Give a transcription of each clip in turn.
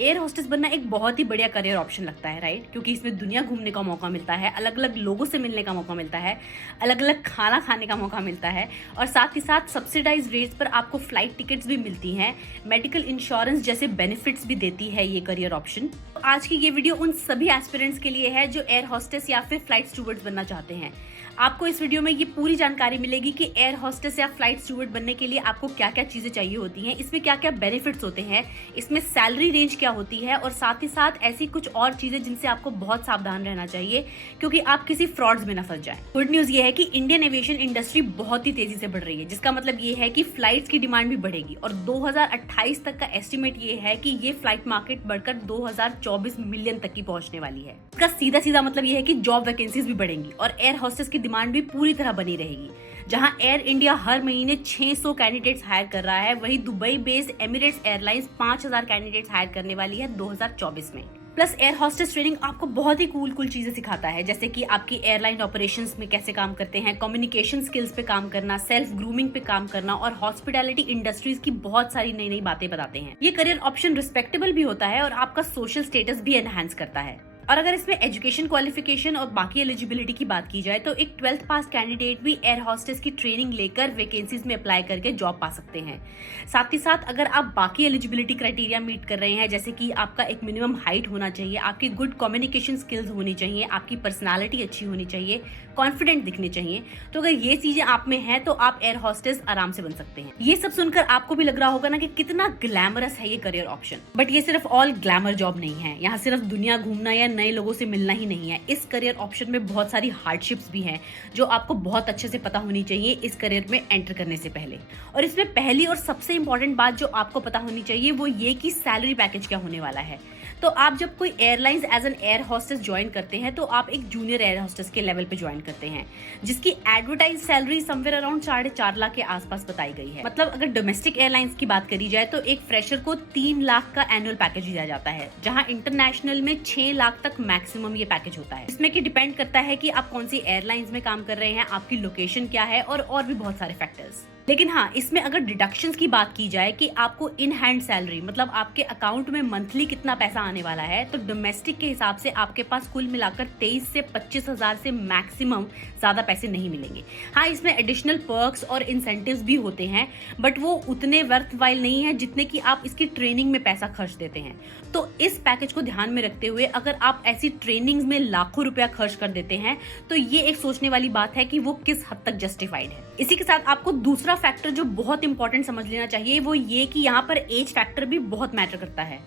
Air hostess बनना एक बहुत ही बढ़िया करियर ऑप्शन लगता है, राइट? क्योंकि इसमें दुनिया घूमने का मौका मिलता है, अलग अलग लोगों से मिलने का मौका मिलता है, अलग अलग खाना खाने का मौका मिलता है और साथ ही साथ सब्सिडाइज रेट्स पर आपको फ्लाइट टिकट्स भी मिलती हैं, मेडिकल इंश्योरेंस जैसे बेनिफिट्स भी देती है ये करियर ऑप्शन। तो आज की ये वीडियो उन सभी एस्पिरेंट्स के लिए है जो एयर होस्टेस या फिर फ्लाइट स्टूवर्ड्स बनना चाहते हैं। आपको इस वीडियो में ये पूरी जानकारी मिलेगी कि एयर होस्टेस या फ्लाइट स्टूवर्ड बनने के लिए आपको क्या क्या चीजें चाहिए होती हैं, इसमें क्या क्या बेनिफिट्स होते हैं, इसमें सैलरी रेंज क्या होती है और साथ ही साथ ऐसी कुछ और चीजें जिनसे आपको बहुत सावधान रहना चाहिए क्योंकि आप किसी फ्रॉड्स में न फंस जाएं। गुड न्यूज ये है कि इंडियन एविएशन इंडस्ट्री बहुत ही तेजी से बढ़ रही है, जिसका मतलब ये है कि फ्लाइट्स की डिमांड भी बढ़ेगी और 2028 तक का एस्टिमेट ये है कि ये फ्लाइट मार्केट बढ़कर 2024 मिलियन तक की पहुंचने वाली है। इसका सीधा सीधा मतलब ये है कि जॉब वैकेंसीज भी बढ़ेंगी और एयर होस्टेस की डिमांड भी पूरी तरह बनी रहेगी। जहां एयर इंडिया हर महीने 600 कैंडिडेट्स हायर कर रहा है, वहीं Dubai based Emirates Airlines 5000 candidates hire करने वाली है 2024 में। प्लस एयर होस्टेस ट्रेनिंग आपको बहुत ही कूल चीजें सिखाता है, जैसे कि आपकी एयरलाइन ऑपरेशंस में कैसे काम करते हैं, कम्युनिकेशन स्किल्स पे काम करना, सेल्फ ग्रूमिंग पे काम करना और हॉस्पिटैलिटी इंडस्ट्रीज की बहुत सारी नई नई बातें बताते हैं। ये करियर ऑप्शन रिस्पेक्टेबल भी होता है और आपका सोशल स्टेटस भी एनहांस करता है। और अगर इसमें एजुकेशन क्वालिफिकेशन और बाकी एलिजिबिलिटी की बात की जाए तो एक 12th पास कैंडिडेट भी एयर होस्टेस की ट्रेनिंग लेकर वैकेंसीज में अप्लाई करके जॉब पा सकते हैं। साथ ही साथ अगर आप बाकी एलिजिबिलिटी क्राइटेरिया मीट कर रहे हैं, जैसे कि आपका एक मिनिमम हाइट होना चाहिए, आपकी गुड कम्युनिकेशन स्किल्स होनी चाहिए, आपकी पर्सनालिटी अच्छी होनी चाहिए, कॉन्फिडेंट दिखने चाहिए, तो अगर ये चीजें आप में है तो आप एयर होस्टेस आराम से बन सकते हैं। ये सब सुनकर आपको भी लग रहा होगा ना कि कितना ग्लैमरस है ये करियर ऑप्शन, बट ये सिर्फ ऑल ग्लैमर जॉब नहीं है। यहाँ सिर्फ दुनिया घूमना या नए लोगों से मिलना ही नहीं है। इस करियर ऑप्शन में बहुत सारी हार्डशिप्स भी हैं जो आपको बहुत अच्छे से पता होनी चाहिए इस करियर में एंटर करने से पहले। और इसमें पहली और सबसे इंपॉर्टेंट बात जो आपको पता होनी चाहिए वो ये कि सैलरी पैकेज क्या होने वाला है। तो आप जब कोई airlines as an air hostess join करते हैं तो आप एक जूनियर एयर होस्टेस के लेवल पे ज्वाइन करते हैं, जिसकी advertise salary somewhere around 4.5 lakh के आसपास बताई गई है। मतलब अगर डोमेस्टिक एयरलाइंस की बात करी जाए तो एक फ्रेशर को 3 लाख का एनुअल पैकेज दिया जाता है, जहां इंटरनेशनल में 6 लाख तक मैक्सिमम ये पैकेज होता है। इसमें कि डिपेंड करता है कि आप कौन सी एयरलाइंस में काम कर रहे हैं, आपकी लोकेशन क्या है और भी बहुत सारे फैक्टर्स। लेकिन हाँ, इसमें अगर डिडक्शंस की बात की जाए कि आपको इन हैंड सैलरी मतलब आपके अकाउंट में मंथली कितना पैसा आने वाला है, तो डोमेस्टिक के हिसाब से आपके पास कुल मिलाकर 23 से 25 हजार से मैक्सिमम ज्यादा पैसे नहीं मिलेंगे। हाँ, इसमें एडिशनल पर्क्स और इंसेंटिव्स भी होते हैं, बट वो उतने वर्थवाइल नहीं है जितने कि आप इसकी ट्रेनिंग में पैसा खर्च देते हैं। तो इस पैकेज को ध्यान में रखते हुए अगर आप ऐसी ट्रेनिंग्स में लाखों रुपया खर्च कर देते हैं तो ये एक सोचने वाली बात है कि वो किस हद तक जस्टिफाइड है। इसी के साथ आपको दूसरा फैक्टर जो बहुत इंपॉर्टेंट समझ लेना चाहिए वो ये कि यहाँ पर एज फैक्टर भी बहुत मैटर करता है।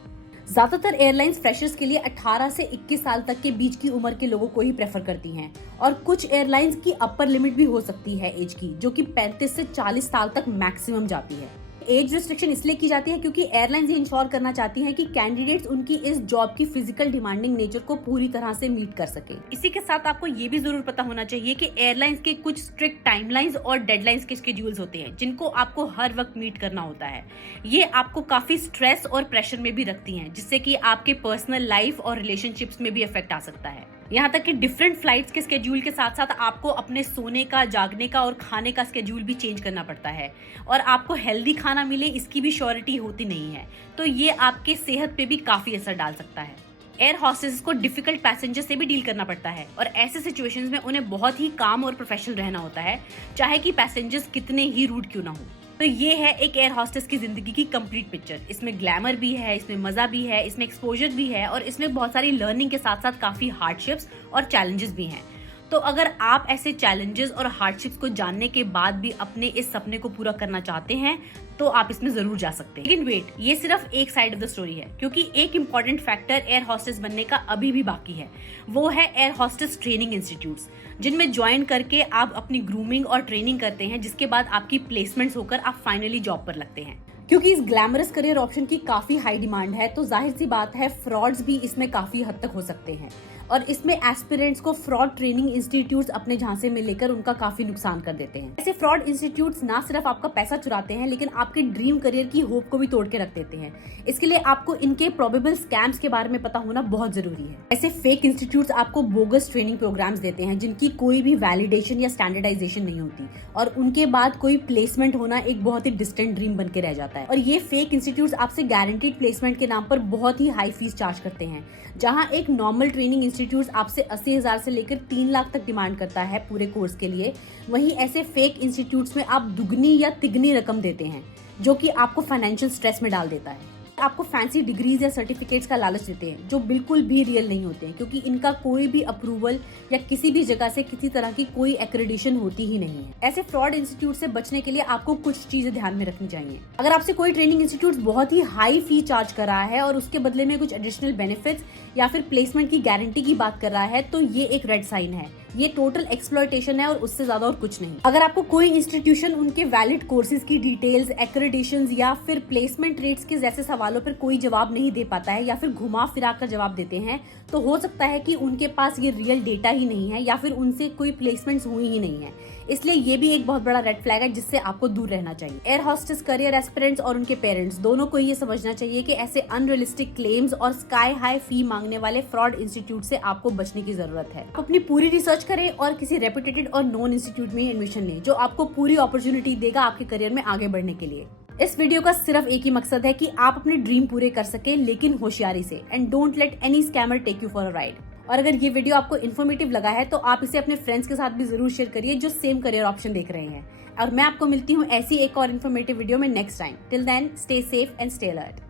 ज्यादातर एयरलाइंस फ्रेशर्स के लिए 18 से 21 साल तक के बीच की उम्र के लोगों को ही प्रेफर करती हैं और कुछ एयरलाइंस की अपर लिमिट भी हो सकती है एज की, जो कि 35 से 40 साल तक मैक्सिमम जाती है। एज रिस्ट्रिक्शन इसलिए की जाती है क्योंकि एयरलाइंस ये इंश्योर करना चाहती हैं कि कैंडिडेट्स उनकी इस जॉब की फिजिकल डिमांडिंग नेचर को पूरी तरह से मीट कर सके। इसी के साथ आपको ये भी जरूर पता होना चाहिए कि एयरलाइंस के कुछ स्ट्रिक्ट टाइमलाइंस और डेडलाइंस के शेड्यूल्स होते हैं जिनको आपको हर वक्त मीट करना होता है। ये आपको काफी स्ट्रेस और प्रेशर में भी रखती हैं, जिससे कि आपके पर्सनल लाइफ और रिलेशनशिप्स में भी इफेक्ट आ सकता है। यहाँ तक कि डिफरेंट फ्लाइट्स के स्केड्यूल के साथ साथ आपको अपने सोने का, जागने का और खाने का स्केड्यूल भी चेंज करना पड़ता है और आपको हेल्दी खाना मिले इसकी भी श्योरिटी होती नहीं है, तो ये आपके सेहत पे भी काफी असर डाल सकता है। एयर होस्टेस को डिफिकल्ट पैसेंजर से भी डील करना पड़ता है और ऐसे सिचुएशंस में उन्हें बहुत ही काम और प्रोफेशनल रहना होता है, चाहे कि पैसेंजर्स कितने ही रूड क्यों ना हो। तो ये है एक एयर होस्टेस की जिंदगी की कंप्लीट पिक्चर। इसमें ग्लैमर भी है, इसमें मजा भी है, इसमें एक्सपोजर भी है और इसमें बहुत सारी लर्निंग के साथ साथ काफी हार्डशिप्स और चैलेंजेस भी हैं। तो अगर आप ऐसे चैलेंजेस और हार्डशिप्स को जानने के बाद भी अपने इस सपने को पूरा करना चाहते हैं तो आप इसमें जरूर जा सकते हैं। लेकिन वेट, ये सिर्फ एक साइड ऑफ द स्टोरी है, क्योंकि एक इंपॉर्टेंट फैक्टर एयर होस्टेस बनने का अभी भी बाकी है। वो है एयर होस्टेस ट्रेनिंग इंस्टीट्यूट्स, जिनमें ज्वाइन करके आप अपनी ग्रूमिंग और ट्रेनिंग करते हैं, जिसके बाद आपकी प्लेसमेंट्स होकर आप फाइनली जॉब पर लगते हैं। क्योंकि इस ग्लैमरस करियर ऑप्शन की काफी हाई डिमांड है तो जाहिर सी बात है फ्रॉड्स भी इसमें काफी हद तक हो सकते हैं। और इसमें एस्पिरेंट्स को फ्रॉड ट्रेनिंग इंस्टीट्यूट्स अपने झांसे में लेकर उनका काफी नुकसान कर देते हैं। ऐसे फ्रॉड इंस्टीट्यूट्स ना सिर्फ आपका पैसा चुराते हैं लेकिन आपके ड्रीम करियर की होप को भी तोड़ के रख देते हैं। इसके लिए आपको इनके प्रोबेबल स्कैम्स के बारे में पता होना बहुत जरूरी है। ऐसे फेक इंस्टीट्यूट्स आपको बोगस ट्रेनिंग प्रोग्राम्स देते हैं जिनकी कोई भी वैलिडेशन या स्टैंडर्डाइजेशन नहीं होती और उनके बाद कोई प्लेसमेंट होना एक बहुत ही डिस्टेंट ड्रीम बन के रह जाता है। और ये फेक इंस्टीट्यूट्स आपसे गारंटीड प्लेसमेंट के नाम पर बहुत ही हाई फीस चार्ज करते हैं। जहां एक नॉर्मल ट्रेनिंग इंस्टीट्यूट आपसे 80,000 से लेकर 3 लाख तक डिमांड करता है पूरे कोर्स के लिए, वहीं ऐसे फेक इंस्टीट्यूट्स में आप दुगनी या तिगनी रकम देते हैं जो कि आपको फाइनेंशियल स्ट्रेस में डाल देता है। आपको फैंसी डिग्रीज या सर्टिफिकेट्स का लालच देते हैं जो बिल्कुल भी रियल नहीं होते हैं, क्योंकि इनका कोई भी अप्रूवल या किसी भी जगह से किसी तरह की कोई एक्रेडिशन होती ही नहीं है। ऐसे फ्रॉड इंस्टीट्यूट से बचने के लिए आपको कुछ चीजें ध्यान में रखनी चाहिए। अगर आपसे कोई ट्रेनिंग इंस्टीट्यूट बहुत ही हाई फी चार्ज कर रहा है और उसके बदले में कुछ एडिशनल बेनिफिट्स या फिर प्लेसमेंट की गारंटी की बात कर रहा है तो ये एक रेड साइन है। ये टोटल एक्सप्लॉयटेशन है और उससे ज्यादा और कुछ नहीं। अगर आपको कोई इंस्टीट्यूशन उनके वैलिड कोर्सेज की डिटेल्स, एक्रेडिशंस या फिर प्लेसमेंट रेट्स के जैसे सवालों पर कोई जवाब नहीं दे पाता है या फिर घुमा फिरा कर जवाब देते हैं तो हो सकता है कि उनके पास ये रियल डेटा ही नहीं है या फिर उनसे कोई प्लेसमेंट्स हुई ही नहीं है। इसलिए ये भी एक बहुत बड़ा रेड फ्लैग है जिससे आपको दूर रहना चाहिए। एयर हॉस्टेस करियर एस्पिरेंट्स और उनके पेरेंट्स दोनों को ये समझना चाहिए कि ऐसे अनरियलिस्टिक क्लेम्स और स्काई हाई फी मांगने वाले फ्रॉड इंस्टीट्यूट से आपको बचने की जरूरत है। आप अपनी पूरी रिसर्च करें और किसी रेपुटेटेड और नॉन इंस्टीट्यूट में एडमिशन लें जो आपको पूरी अपॉर्चुनिटी देगा आपके करियर में आगे बढ़ने के लिए। इस वीडियो का सिर्फ एक ही मकसद है कि आप अपने ड्रीम पूरे कर सके लेकिन होशियारी से। And don't let any scammer take you for a ride. और अगर ये वीडियो आपको इन्फॉर्मेटिव लगा है तो आप इसे अपने फ्रेंड्स के साथ भी जरूर शेयर करिए जो सेम करियर ऑप्शन देख रहे हैं। और मैं आपको मिलती हूँ ऐसी एक और इन्फॉर्मेटिव वीडियो में next time. Till then stay safe and stay alert.